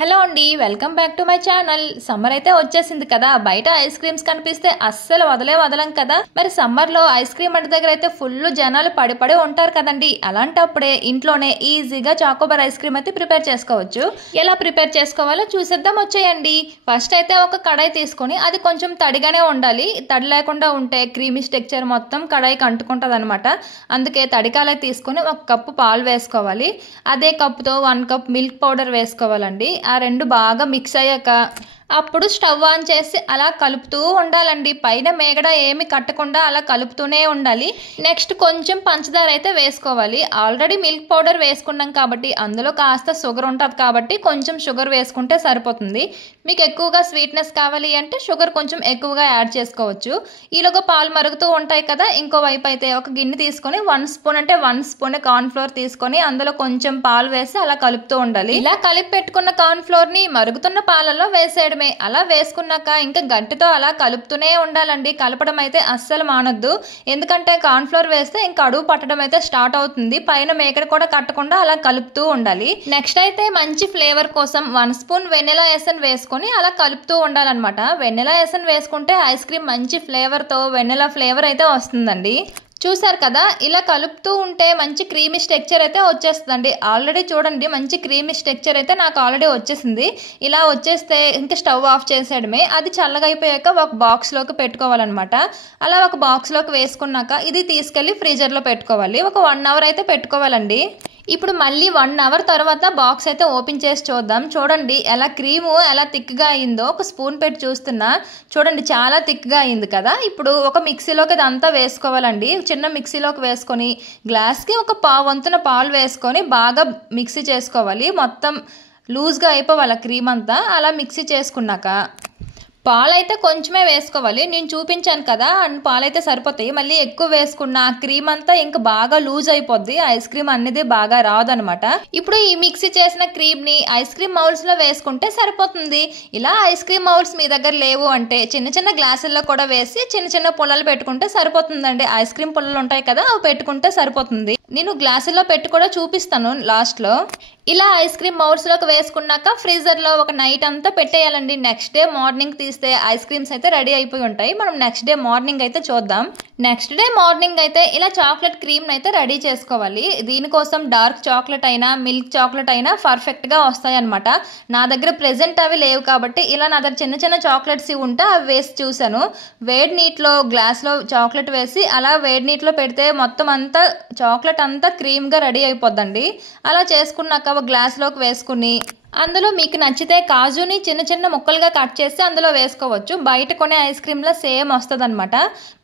Hello అండి, welcome back to my channel. Summer అయితే వచ్చేసింది కదా. బయట ఐస్ క్రీమ్స్ కనిపిస్తే అస్సలు వదలం కదా. మరి సమ్మర్ లో ఐస్ క్రీమ్ అంటి దగ్గర అయితే ఫుల్ జనాలు పడి ఉంటారు కదండి. అలాంటప్పుడే ఇంట్లోనే ఈజీగా చాకోబార్ ఐస్ క్రీమ్ అయితే ప్రిపేర్ చేసుకోవచ్చు. ఎలా ప్రిపేర్ చేసుకోవాలో చూసేద్దాం, వచ్చేయండి. ఫస్ట్ అయితే ఒక కడాయి తీసుకొని అది కొంచెం తడిగానే ఉండాలి. తడి లేకుండా ఉంటే క్రీమీ స్ట్రక్చర్ మొత్తం కడాయికి అంటుకుంటుంది అనమాట. అందుకే తడికాలే తీసుకొని 1 కప్పు పాలు వేసుకోవాలి. అదే కప్పుతో 1 కప్ మిల్క్ పౌడర్ వేసుకోవాలండి. ఆ రెండు బాగా మిక్స్ అయ్యాక అప్పుడు స్టవ్ ఆన్ చేసి అలా కలుపుతూ ఉండాలండి. పైన మేగడ ఏమి కట్టకుండా అలా కలుపుతూనే ఉండాలి. నెక్స్ట్ కొంచెం పంచదార అయితే వేసుకోవాలి. ఆల్రెడీ మిల్క్ పౌడర్ వేసుకున్నాం కాబట్టి అందులో కాస్త షుగర్ ఉంటుంది కాబట్టి కొంచెం షుగర్ వేసుకుంటే సరిపోతుంది. మీకు ఎక్కువగా స్వీట్నెస్ కావాలి అంటే షుగర్ కొంచెం ఎక్కువగా యాడ్ చేసుకోవచ్చు. ఈలోగా పాలు మరుగుతూ ఉంటాయి కదా. ఇంకోవైపు అయితే ఒక గిన్నె తీసుకొని 1 స్పూన్ కార్న్ ఫ్లోర్ తీసుకొని అందులో కొంచెం పాలు వేసి అలా కలుపుతూ ఉండాలి. ఇలా కలిపి పెట్టుకున్న కార్న్ ఫ్లోర్ ని మరుగుతున్న పాలలో వేసేయడం. అలా వేసుకున్నాక ఇంకా గంటితో అలా కలుపుతూనే ఉండాలండి. కలపడం అయితే అస్సలు మానొద్దు. ఎందుకంటే కార్న్ ఫ్లోర్ వేస్తే ఇంకా అడుగు పట్టడం అయితే స్టార్ట్ అవుతుంది. పైన మేకడ కూడా కట్టకుండా అలా కలుపుతూ ఉండాలి. నెక్స్ట్ అయితే మంచి ఫ్లేవర్ కోసం 1 స్పూన్ వెనిలా ఎసెన్స్ వేసుకొని అలా కలుపుతూ ఉండాలన్నమాట. వెనిలా ఎసెన్స్ వేసుకుంటే ఐస్ క్రీమ్ మంచి ఫ్లేవర్ తో వెనిలా ఫ్లేవర్ అయితే వస్తుందండి. చూసారు కదా, ఇలా కలుపుతూ ఉంటే మంచి క్రీమీ స్ట్రక్చర్ అయితే వచ్చేస్తుందండి. ఆల్రెడీ చూడండి, మంచి క్రీమీ స్ట్రక్చర్ అయితే నాకు ఆల్రెడీ వచ్చేసింది. ఇలా వచ్చేస్తే ఇంకా స్టవ్ ఆఫ్ చేసేయడమే. అది చల్లగా అయిపోయాక ఒక బాక్స్లోకి పెట్టుకోవాలన్నమాట. అలా ఒక బాక్స్లోకి వేసుకున్నాక ఇది తీసుకెళ్ళి ఫ్రీజర్లో పెట్టుకోవాలి. ఒక 1 అవర్ అయితే పెట్టుకోవాలండి. ఇప్పుడు మళ్ళీ 1 అవర్ తర్వాత బాక్స్ అయితే ఓపెన్ చేసి చూద్దాం. చూడండి ఎలా క్రీము ఎలా థిక్గా అయిందో. ఒక స్పూన్ పెట్టి చూస్తున్నా, చూడండి చాలా థిక్గా అయింది కదా. ఇప్పుడు ఒక మిక్సీలోకి అదంతా వేసుకోవాలండి. చిన్న మిక్సీలోకి వేసుకొని గ్లాస్కి ఒక పావంతున పాలు వేసుకొని బాగా మిక్సీ చేసుకోవాలి. మొత్తం లూజ్గా అయిపోవాలి క్రీమ్ అంతా. అలా మిక్సీ చేసుకున్నాక పాలైతే కొంచెమే వేసుకోవాలి. నేను చూపించాను కదా, పాలైతే సరిపోతాయి. మళ్ళీ ఎక్కువ వేసుకున్న క్రీమ్ అంతా ఇంకా బాగా లూజ్ అయిపోద్ది. ఐస్ క్రీమ్ అనేది బాగా రాదనమాట. ఇప్పుడు ఈ మిక్సీ చేసిన క్రీమ్ ని ఐస్ క్రీమ్ మౌల్స్ లో వేసుకుంటే సరిపోతుంది. ఇలా ఐస్ క్రీమ్ మౌల్స్ మీ దగ్గర లేవు అంటే చిన్న చిన్న గ్లాసుల్లో కూడా వేసి చిన్న చిన్న పుల్లలు పెట్టుకుంటే సరిపోతుందండి. ఐస్ క్రీమ్ పుల్లలు ఉంటాయి కదా, అవి పెట్టుకుంటే సరిపోతుంది. నేను గ్లాసుల్లో పెట్టి కూడా చూపిస్తాను లాస్ట్ లో. ఇలా ఐస్ క్రీమ్ మౌల్స్ లోకి వేసుకున్నాక ఫ్రీజర్ లో ఒక నైట్ అంతా పెట్టేయాలండి. నెక్స్ట్ డే మార్నింగ్ తీస్తే ఐస్ క్రీమ్స్ అయితే రెడీ అయిపోయి ఉంటాయి. మనం నెక్స్ట్ డే మార్నింగ్ అయితే చూద్దాం. నెక్స్ట్ డే మార్నింగ్ అయితే ఇలా చాక్లెట్ క్రీమ్ అయితే రెడీ చేసుకోవాలి. దీనికోసం డార్క్ చాక్లెట్ అయినా మిల్క్ చాక్లెట్ అయినా పర్ఫెక్ట్ గా వస్తాయి అనమాట. నా దగ్గర ప్రెసెంట్ అవి లేవు కాబట్టి ఇలా నా దగ్గర చిన్న చిన్న చాక్లెట్స్ ఉంటే అవి వేసి చూసాను. వేడి నీటిలో గ్లాస్ లో చాక్లెట్ వేసి అలా వేడి నీటిలో పెడితే మొత్తం అంతా చాక్లెట్ అంతా క్రీమ్ గా రెడీ అయిపోద్దండి. అలా చేసుకున్నాక ఒక గ్లాస్ లోకి వేసుకుని అందులో మీకు నచ్చితే కాజుని చిన్న చిన్న ముక్కలుగా కట్ చేసి అందులో వేసుకోవచ్చు. బయట కొనే ఐస్ క్రీమ్లో సేమ్ వస్తుంది అనమాట.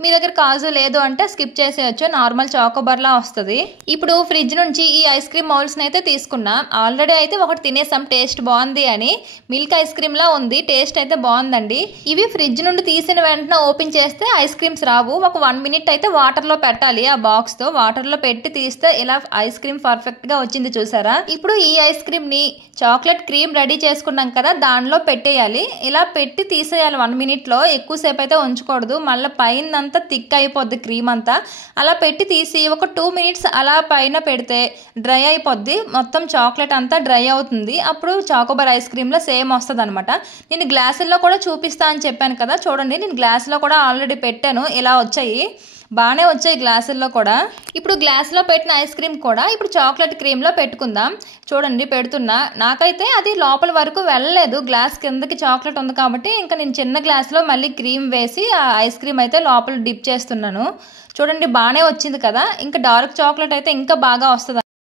మీ దగ్గర కాజు లేదు అంటే స్కిప్ చేసేయచ్చు. నార్మల్ చాకోబార్లా వస్తుంది. ఇప్పుడు ఫ్రిడ్జ్ నుంచి ఈ ఐస్ క్రీమ్ మౌల్స్ని అయితే తీసుకున్నాం. ఆల్రెడీ అయితే ఒకటి తినేసాం, టేస్ట్ బాగుంది అని. మిల్క్ ఐస్ క్రీమ్లా ఉంది, టేస్ట్ అయితే బాగుందండి. ఇవి ఫ్రిడ్జ్ నుండి తీసిన వెంటనే ఓపెన్ చేస్తే ఐస్ క్రీమ్స్ రావు. ఒక 1 మినిట్ అయితే వాటర్లో పెట్టాలి. ఆ బాక్స్తో వాటర్లో పెట్టి తీస్తే ఇలా ఐస్ క్రీమ్ పర్ఫెక్ట్గా వచ్చింది. చూసారా? ఇప్పుడు ఈ ఐస్ క్రీమ్ని చాక్లెట్ క్రీమ్ రెడీ చేసుకున్నాం కదా, దానిలో పెట్టేయాలి. ఇలా పెట్టి తీసేయాలి 1 మినిట్లో. ఎక్కువసేపు అయితే ఉంచకూడదు, మళ్ళీ పైన అంతా థిక్ అయిపోద్ది క్రీమ్ అంతా. అలా పెట్టి తీసి ఒక 2 మినిట్స్ అలా పైన పెడితే డ్రై అయిపోద్ది. మొత్తం చాక్లెట్ అంతా డ్రై అవుతుంది. అప్పుడు చాకోబార్ ఐస్ క్రీమ్లో సేమ్ వస్తుంది అనమాట. నేను గ్లాసుల్లో కూడా చూపిస్తా అని చెప్పాను కదా, చూడండి నేను గ్లాసులో కూడా ఆల్రెడీ పెట్టాను. ఇలా వచ్చాయి, బాగానే వచ్చాయి గ్లాసుల్లో కూడా. ఇప్పుడు గ్లాస్లో పెట్టిన ఐస్ క్రీమ్ కూడా ఇప్పుడు చాక్లెట్ క్రీమ్లో పెట్టుకుందాం. చూడండి పెడుతున్నా. నాకైతే అది లోపల వరకు వెళ్ళలేదు, గ్లాస్ కిందకి చాక్లెట్ ఉంది కాబట్టి ఇంకా నేను చిన్న గ్లాస్లో మళ్ళీ క్రీమ్ వేసి ఆ ఐస్ క్రీమ్ అయితే లోపల డిప్ చేస్తున్నాను. చూడండి బాగానే వచ్చింది కదా. ఇంకా డార్క్ చాక్లెట్ అయితే ఇంకా బాగా వస్తుంది.